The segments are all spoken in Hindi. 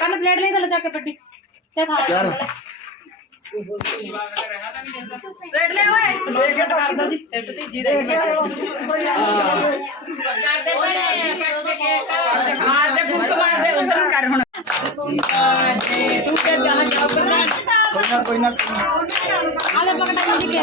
కానీ ప్లేట్ లేదు అలా జాకెట్ పట్టి प्लेट ले ओए। प्लेट कर दो जी। जीरे मार दे फूट मार दे उधर कर हुन तू के जहाँ जाओ प्रधान कोई ना कोई ना। आले पकड़ा जी के।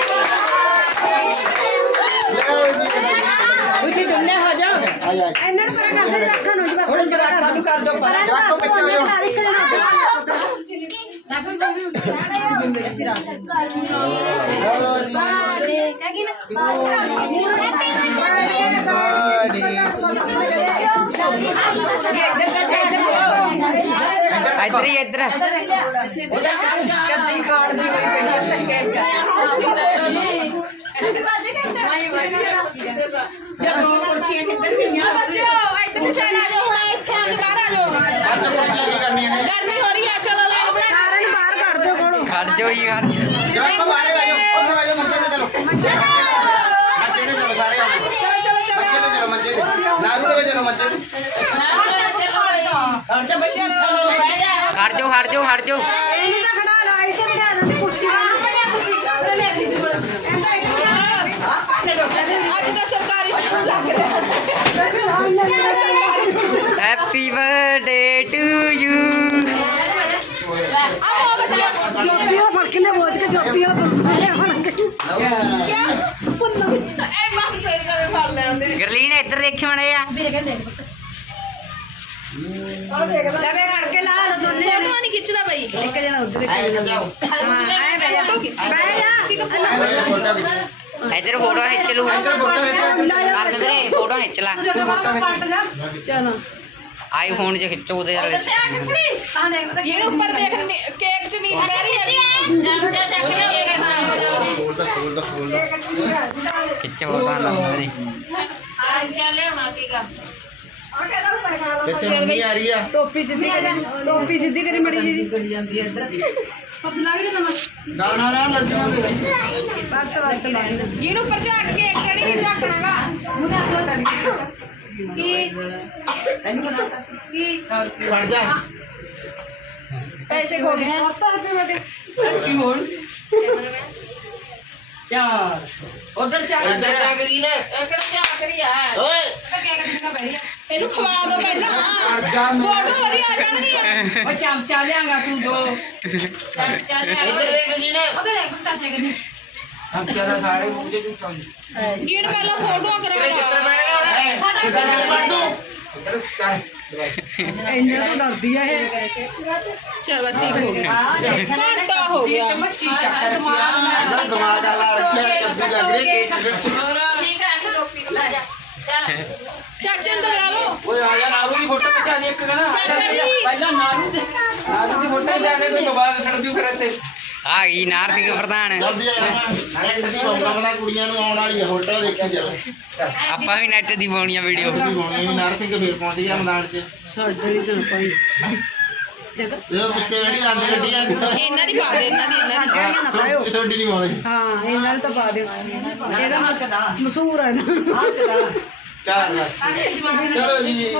इधर इधर उधर जोड़ी मार चलो। चलो चलो चलो चलो चलो चलो चलो चलो चलो चलो। चलो चलो चलो चलो चलो हार जाओ हार जाओ हार जाओ Happy birthday to you. ਜੋਤੀਆਂ ਫੜ ਕੇ ਲੈ ਬੋਝ ਕੇ ਜੋਤੀਆਂ ਫੜ ਕੇ ਇਹ ਮੱਕ ਸੇਲ ਕਰ ਫੜ ਲੈ ਉਹਦੇ ਗਰਲੀਨ ਇੱਧਰ ਦੇਖਿਓ ਮੜੇ ਆ ਮੇਰੇ ਕਹਿੰਦੇ ਲਵੇ ਘੜ ਕੇ ਲਾ ਲੋ ਦੋਨੇ ਫੋਟੋ ਨਹੀਂ ਖਿੱਚਦਾ ਬਈ। ਇੱਕ ਜਣਾ ਉਧਰ ਆਏ ਕਿ ਜਾਓ ਐ ਬੈ ਜਾ। ਬੈ ਜਾ। ਬੱਚੇ ਫੋਟੋ ਖਿੱਚ। ਇੱਧਰ ਫੋਟੋ ਖਿੱਚ ਲੂ ਇੱਧਰ ਫੋਟੋ ਖਿੱਚ। ਵੀਰੇ ਫੋਟੋ ਖਿੱਚ ਲੈ। ਚਲੋ। ਆਈਫੋਨ ਜੇ ਖਿੱਚੋ ਦੇ ਵਿੱਚ। ਇਹਨੂੰ ਉੱਪਰ ਦੇਖ ਕੇਕ ਚ ਨੀਂਦ ਪੈ ਰਹੀ ਹੈ। ਖੋਲਦਾ ਖੋਲਦਾ ਖੋਲਦਾ ਖਿੱਚੋ ਤਾਂ ਨਾ ਮੇਰੇ। ਵੈਸੇ ਮੰਮੀ ਆ ਰਹੀ ਆ। ਟੋਪੀ ਸਿੱਧੀ ਕਰ ਟੋਪੀ ਸਿੱਧੀ ਕਰੀ ਮੜੀ ਜੀ ਨਾ ਨਾ ਨਾ ਲੱਗਣਾ ਤੇ। ਬਸ ਬਸ ਜਿਹਨੂੰ ਪਰਚਾ ਕੇ ਕੇਕ ਚੜੀ ਝਾਕਣਾਗਾ ਮੁੰਡਾ ਆਪਣਾ ਤਾਂ ਕੀ ਕੀ ਫੜ ਜਾ ਪੈਸੇ ਖੋ ਗਏ ਕੀ ਹੋਣ ਚਾਰ ਉਧਰ ਚੱਲ ਇੱਧਰ ਜਾ ਕੇ ਕੀ ਨੇ ਓਏ ਤਾਂ ਕੇਕ ਦਿਖਾ ਪੈ ਰਹੀ ਆ ਇਹਨੂੰ ਖਵਾ ਦਿਓ ਪਹਿਲਾਂ ਅੜ ਜਾ ਮੈਂ ਫੋਟੋ ਵਧੀਆ ਆ ਜਾਣਗੀਆਂ ਉਹ ਚਮਚਾ ਲਿਆਂਗਾ ਤੂੰ ਦੋ ਇੱਧਰ ਦੇਖ ਕੀ ਨੇ ਉਹਦੇ ਦੇਖ ਚਾਚਾ ਕਹਿੰਦੀ ਹਮ ਕਿਹਦਾ ਸਾਰੇ ਮੂੰਹ ਜੇ ਝੂਠਾ ਜੀ ਗੀਣ ਪਹਿਲਾਂ ਫੋਟੋਆਂ ਕਰਾਂਗਾ ਸਾਡਾ ਕਿੱਧਰ ਪੜ ਦੂੰ ਇੱਧਰ ਕਰ ਇੰਨੇ ਤੋਂ ਡਰਦੀ ਆ ਇਹ। ਚਲ ਬਸ ਠੀਕ ਹੋ ਗਿਆ। ਘੰਟਾ ਹੋ ਗਿਆ। ਤੇ ਮੱਛੀ ਚੱਕ ਇਹਦਾ ਦਿਮਾਗ ਆਲਾ ਰੱਖਿਆ ਕੱਦੀ ਲੱਗ ਰਹੀ ਕੇਕ ਚਾਚੇ ਨੂੰ। ਦੁਬਰਾ ਲਓ। ਓਏ ਆ ਜਾ ਨਾਰੂ ਦੀ ਫੋਟੋ ਖਿਚਾ ਦੀ ਇੱਕ ਕਹਣਾ ਚਾਚਾ ਜੀ ਪਹਿਲਾਂ ਨਾਰੂ ਦੀ ਨਾਰੂ ਦੀ ਫੋਟੋ ਖਿਚਾ ਦੇ ਕੋਈ ਤੋਂ ਬਾਅਦ ਛੱਡ ਦਿਓ ਫਿਰ ਇੱਥੇ। ਆ ਗਈ ਨਾਰ ਸਿੰਘ ਪ੍ਰਧਾਨ। ਜਲਦੀ ਆ ਜਾਣਾ ਨੈਟ ਦੀ ਪਾਉਣਾ ਕੁੜੀਆਂ ਨੂੰ ਆਉਣ ਵਾਲੀ ਆ ਫੋਟੋ ਦੇਖੀ ਚੱਲ। ਆਪਾਂ ਵੀ ਨੈਟ ਦੀ ਪਾਉਣੀਆਂ ਵੀਡੀਓ ਦੀ ਪਾਉਣੀ ਵੀ ਨਰ ਸਿੰਘ ਫੇਰ ਪਹੁੰਚ ਗਿਆ ਮੈਦਾਨ 'ਚ। ਸਾਡੇ ਲਈ ਤਾਂ ਕੋਈ। ਇਹ ਪਿੱਛੇ ਜਿਹੜੀ ਆਂਦੀ ਗੱਡੀਆਂ ਇਹਨਾਂ ਦੀ ਪਾ ਦੇ ਇਹਨਾਂ ਦੀ ਇਹਨਾਂ ਦੀ। ਹਾਂ ਛੋਟੀ ਨਹੀਂ ਪਾਉਣੀ। ਹਾਂ ਇਹਨਾਂ ਨਾਲ ਤਾਂ ਪਾ ਦਿਓ। ਇਹਦਾ ਮਸ- ਮਸ਼ਹੂਰ ਹੈ ਨਾ ਹਾਂ ਚਲਾ। ਚੱਲ ਚਲੋ ਜੀ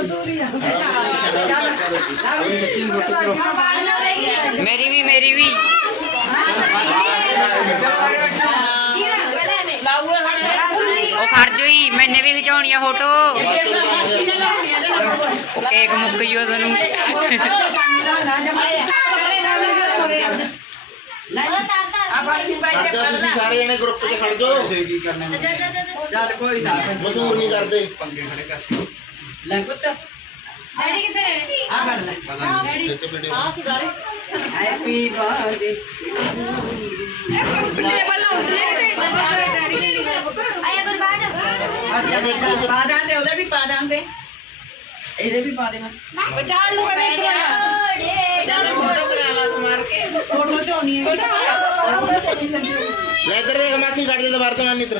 ਮੇਰੀ ਵੀ ਮੇਰੀ ਵੀ। ਉਹ ਖੜ ਜੋਈ ਮੈਨੇ ਵੀ ਖਿਚਾਉਣੀ ਆ ਫੋਟੋ ਮਾਸੀ ਨੇ ਲਾਉਣੀ ਆ ਇਹਦੇ ਨਾਲ ਹੋਰ। ਉਹ ਕੇਕ ਮੁੱਕ ਜੂ ਤੁਹਾਨੂੰ ਆ ਬਾਕੀ ਪੈਸੇ ਖੜ ਜਾ ਫੜ ਤੁਸੀਂ ਲੈ ਸਾਰੇ ਜਣੇ ਗਰੁੱਪ 'ਚ ਖੜ ਜਾਓ ਕੀ ਕਰਨਾ ਚੱਲ ਕੋਈ ਨਾ ਮਸ਼ਹੂਰ ਨਹੀਂ ਕਰਦੇ ਪੰਗੇ ਖੜੇ ਕਰ ਲੈ ਪੁੱਤ डैडी किधर है आप पढ़ना डैडी हाँ सुधा हैप्पी बर्थडे ए कंपनी वाला उतने डैडी आया कर बाद बाद आते उधर भी बाद आते इधर। भी बाद में बचाड़ लो करे इतना बचाड़ लो करे मार के फ़ोटो से होनी है लेकर रे मासी काट दे बाहर तो ना नहीं तो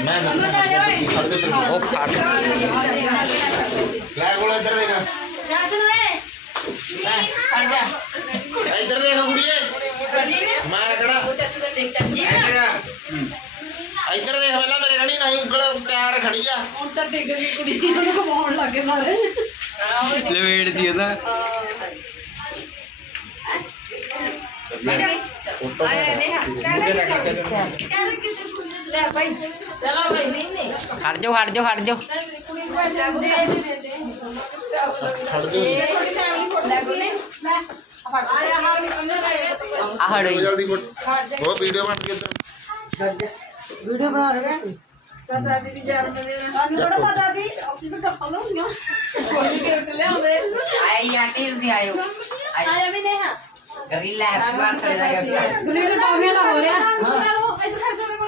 मैं खड़े तेरे को खड़ ले गोला इधर देखा रासन ओए खड़ जा इधर देखा गुड़िए मैं खड़ा इधर देख पहला मेरे खड़ी नहीं उगड़ तैयार खड़ी जा उधर डिग गई कुड़ी ਉਹਨੂੰ ਕਮਾਉਣ ਲੱਗੇ ਸਾਰੇ ਲਵੇੜਦੀ ਉਹਦਾ ਆਇਆ ਦੇਖਾ ਕਰ ले भाई चलो भाई नहीं हट जाओ हट जाओ हट जाओ हट गई जल्दी वो वीडियो बन गई वीडियो बना रहे हैं। दादी भी जा रहे हैं बड़ा बता दी ऑक्सीजन का फलो ना कोई करते ले हमें आई आंटी जी आयो। आई अभी नेहा गरीला हैप्पी बर्थडे लगा गरीला तो हमें लगा हो रहा है। हाँ।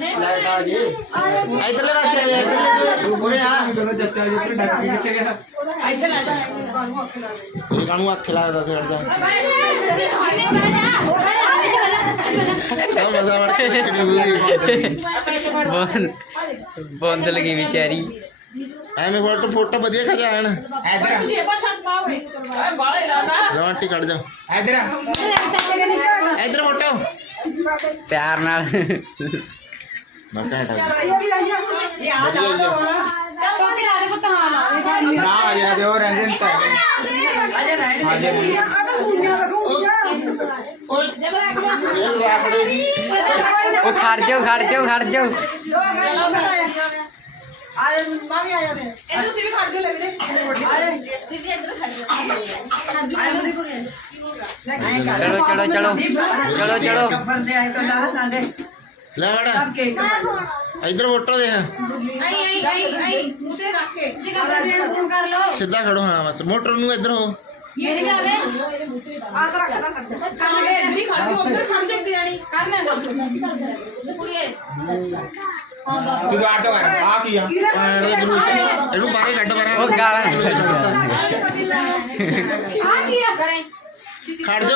ਜਾ ਮੂਰੇ ਲਾਈਟ ਆ ਜੀ ਇੱਧਰਲੇ ਪਾਸੇ ਆ ਜਾ ਇੱਧਰਲੇ ਮੂਰੇ ਆ ਦੋਨੋਂ ਚੱਚਾ ਜੀ ਤੇ ਡੱਕ ਕਿੱਥੇ ਗਿਆ ਇੱਥੇ ਲੈ ਜਾ ਇਹ ਕਾਹਨੂੰ ਅੱਖ ਲੱਗਦਾ ਤੇ ਖੜਦਾ ਤਾਂ ਮਜ਼ਾ ਵੜ ਕੇ ਕਿਹੜੀ ਹੋਈ ਬੰਦ ਬੰਦ ਲਗੀ ਵਿਚਾਰੀ ਐਵੇਂ ਫੋਟੋ ਫੋਟੋ ਵਧੀਆ ਖਜਾ ਆਣ ਇੱਧਰ ਜੇਬਾ ਛੱਤ ਪਾ ਹੋਏ ਓਏ ਬਾਲੇ ਲਾਦਾ ਲਵਾਂਟੀ ਕੱਢ ਜਾ ਇੱਧਰ ਇੱਧਰ ਫੋਟੋ ਪਿਆਰ ਨਾਲ चलो चलो चलो चलो चलो ਲੈ ਵੜ ਕੇਕ ਇਧਰ ਫੋਟੋ ਦੇਖ। ਆਈ ਆਈ ਆਈ ਮੂੰਹ ਤੇ ਰੱਖ ਕੇ ਜਗ੍ਹਾ पर मेरे को फोन कर लो ਸਿੱਧਾ ਖੜੋ ਹਾਂ ਬਸ। ਮੋਟਰ ਨੂੰ ਇਧਰ ਹੋ। मेरे क्या बे ਆਹ ਰੱਖ ਲਾ ਕੱਢ ਕੰਮ ਦੇ ਇੱਧਰ ਹੀ ਖੜ ਕੇ ਉੱਧਰ ਖੜ ਦੇ ਤੇ ਜਾਣੀ करने कुड़िए ਤੂੰ ਬਾਹਰ ਤੋਂ ਕਰ ਆ ਕੀ ਆ? ਐਂ ਇਹਦਾ ਜ਼ਰੂਰ ਕੱਢ। ਇਹਨੂੰ ਬਾਹਰ ਹੀ ਕੱਢ ਬਾਹਰ ਉਹ ਗਾਲਾਂ। आ किया करें ਖੜ ਜਾ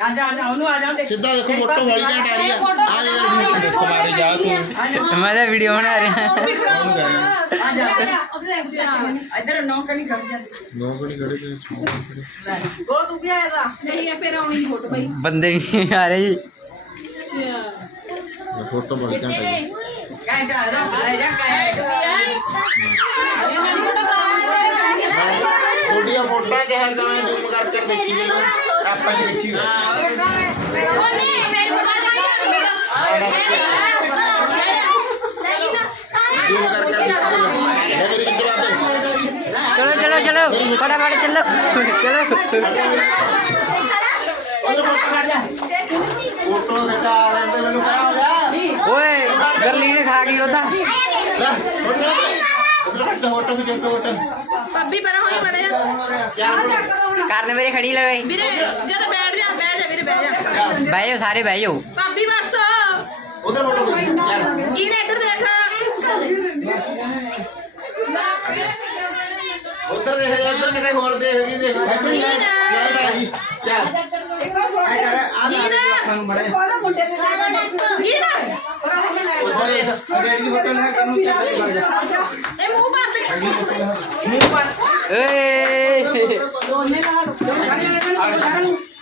ਆਜਾ ਸਿੱਧਾ ਦੇਖੋ ਫੋਟੋ ਵਾਲੀ ਘੈਂਟ ਆ ਰਹੀ ਆ ਆ। ਜਾ ਵੀਡੀਓ ਬਣਾ ਰਿਹਾ। ਆ ਜਾ ਇੱਧਰ ਨੌਕਰ ਨਹੀਂ ਖੜ ਜਾਂਦੀ ਨੌਕਰ ਨਹੀਂ ਖੜੇ ਤੇ ਬੋਲ ਤੂੰ ਕੀ ਆਇਆ ਨਹੀਂ ਇਹ ਫੇਰ ਆਉਣੀ ਫੋਟੋ ਭਾਈ ਬੰਦੇ ਨਹੀਂ ਆ ਰਹੇ ਜੀ। ਫੋਟੋ ਬੜੀ ਘੈਂਟ ਆ ਰਹੀ ਘੈਂਟ ਆ ਰਹੀ ਲੈ ਜਾ ਘੈਂਟ ਆ। ਰਹੀ मोटिया मोटा के हर गाँव चलो चलो चलो फटाफट चलो। चलो। ओए गरलीन खा गई होता ਬੱਬੀ ਪਰਾਂ ਹੋਈ ਬੜੇ ਕਰਨ ਵੀਰੇ ਖੜੀ ਲਵੇ। ਵੀਰੇ ਜਦ ਬੈਠ ਜਾ ਬਹਿ ਜਾ ਵੀਰੇ ਬਹਿ ਜਾ। ਬਹਿ ਜਾਓ ਸਾਰੇ ਬਹਿ ਜਾਓ। ਭਾਬੀ ਬਸ। ਉਧਰ ਫੋਟੋ ਇਹਨੇ ਇੱਧਰ ਦੇਖ? ਉਧਰ ਦੇਖ ਇੱਧਰ ਕਿਤੇ ਹੋਰ ਦੇਖ ਵੀ ਦੇਖ। ਚੱਲ ਭਾਈ ਚੱਲ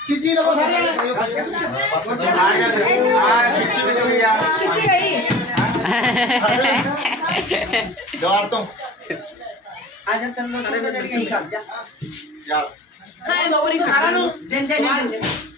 चिची लोग सारे आ गया आ चिची भी चली गया चिची गई दो आर तुम आ जा तन मन अरे जा यार हाय लोगों ने खाना नो जन जन जन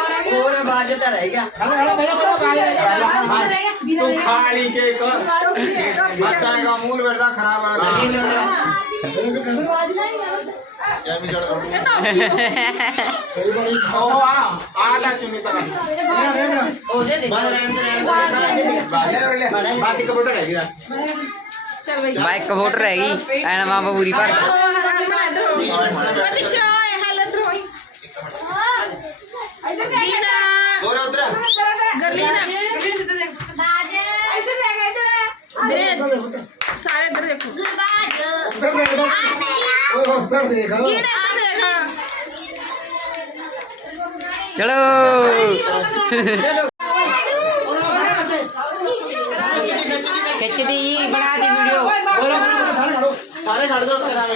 और बाजता तो रहेगा तू खाली के कर बच्चा का मूल बेटा खराब हो। रहा ओ आ आला चुनी तरह बाइक का वोट रहेगी पर पूरी पार्क ਦੇਖ ਦਾ ਓਏ ਉੱਧਰ ਦੇਖ ਚਲੋ। ਖਿੱਚਦੀ ਬਣਾ ਦੀ ਵੀਡੀਓ। ਸਾਰੇ ਖੜ ਜਾਓ ਕਰਾਂਗੇ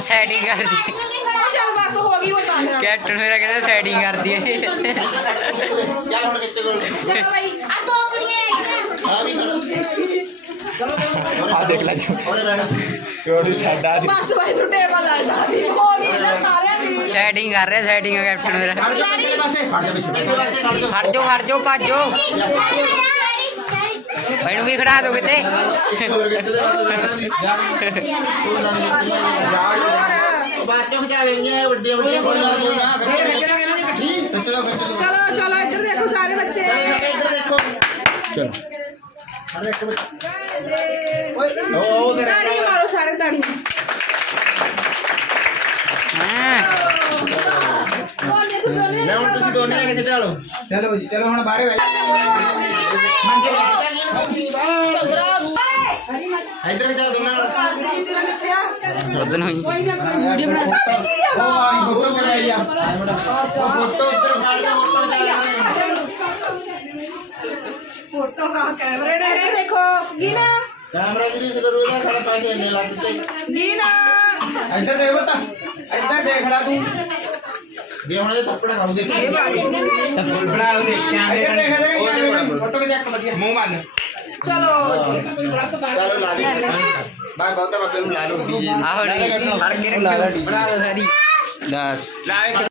हट कर कैप्टन मेरा रहे हट हट जाओ ਮੈਨੂੰ ਵੀ ਖੜਾ ਦੋ ਕਿਤੇ। ਬਾਤੋਂ ਖਿਚਾ ਲੈਣੀਆਂ ਵੱਡੇ ਵੱਡੇ ਬੋਲਾਂ ਨੂੰ ਨਾ ਚਲੋ ਚਲੋ ਚਲੋ ਇੱਧਰ ਦੇਖੋ ਸਾਰੇ ਬੱਚੇ। ਇੱਧਰ ਦੇਖੋ ਚਲੋ। ਹਰ ਇੱਕ ਬੱਚਾ ਓਏ ਉਹ ਤੇਰਾ ਤਾੜੀ ਮਾਰੋ ਸਾਰੇ ਤਾੜੀਆਂ ਮੈਂ ਹੁਣ ਤੁਸੀਂ ਦੋਨੇ ਜਣੇ ਖਿਚਾ ਲਓ ਚਲੋ ਜੀ ਚਲੋ ਹੁਣ ਬਾਹਰ ਬੈਠ ਮੰਜੇ ਇੱਧਰ ਖਿਚਾ ਦੋਨਾਂ ਨਾਲ उधर हुई ਵੀਡੀਓ ਬਣਾ ਉਹ ਆ ਗਈ ਫੋਟੋ ਕਰਾਈ ਆ ਉਹ ਫੋਟੋ ਉੱਧਰ ਫੜ ਦੇ ਫੋਟੋ ਜਾ ਫੋਟੋ ਕਾ ਕੈਮਰੇ ਨੇ ਦੇਖੋ ਗੀਨਾ ਕੈਮਰਾ ਗਿਰੀ ਸੇ ਕਰੂ ਇਹਦਾ ਸਾਡਾ ਪੈਸੇ ਇੰਨੇ ਲੱਗ ਦਿੱਤੇ ਗੀਨਾ ਇੱਧਰ ਦੇਖ ਬਤਾ ਇੱਧਰ ਦੇਖ ਲੈ ਤੂੰ ਜੇ దేవుడే తప్పుడు అవుదే తప్పుడు బడా అవుదే ఫోటో కి చెక్క మధ్య मुंह मान चलो चलो लादी बाय बहुत बात करूं लालो डीजे आहड़ी हर गिर लादी बड़ा हरी दस लाए